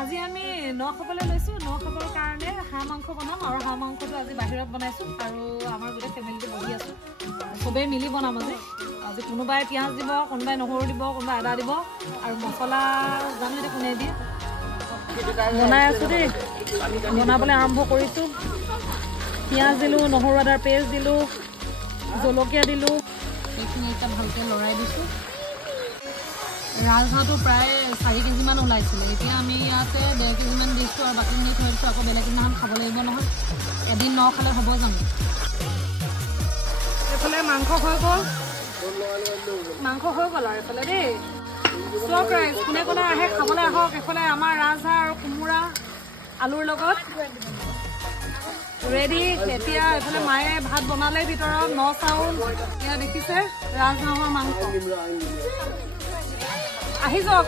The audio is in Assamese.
আজি আমি ন খাবলৈ লৈছো ন খাবৰ কাৰণে হাঁহ মাংস বনাম আৰু হাঁহ মাংসটো আজি বাহিৰত বনাইছো আৰু আমাৰ গোটেই ফেমিলিটো বহি আছো সবেই মিলি বনাম আজি কোনোবাই পিঁয়াজ দিব কোনোবাই নহৰু দিব কোনোবাই আদা দিব আৰু মছলা জানো এতিয়া কোনে দিয়ে বনাই আছো দেই বনাবলৈ আৰম্ভ কৰিছো পিঁয়াজ দিলোঁ নহৰু আদাৰ পেষ্ট দিলোঁ জলকীয়া দিলোঁ এইখিনি এতিয়া ভালকৈ লৰাই দিছোঁ ৰাজহাঁহটো প্ৰায় 4 কেজিমান ওলাইছিলে এতিয়া আমি ইয়াতে 1.5 কেজিমান দিছোঁ আৰু বাকীখিনি থৈ দিছোঁ আকৌ বেলেগ দিনাখন খাব লাগিব নহয় এদিন ন খালে হ'ব জানো এইফালে মাংস হৈ গ'ল আৰু এইফালে দেই চব ৰাইজ কোনে কোনে আহে খাবলৈ আহক এইফালে আমাৰ ৰাজহাঁহ আৰু কোমোৰা আলুৰ লগত ৰেডি এতিয়া এইফালে মায়ে ভাত বনালে ভিতৰত ন চাউল এয়া দেখিছে ৰাজহাঁহৰ মাংস আহি যাওক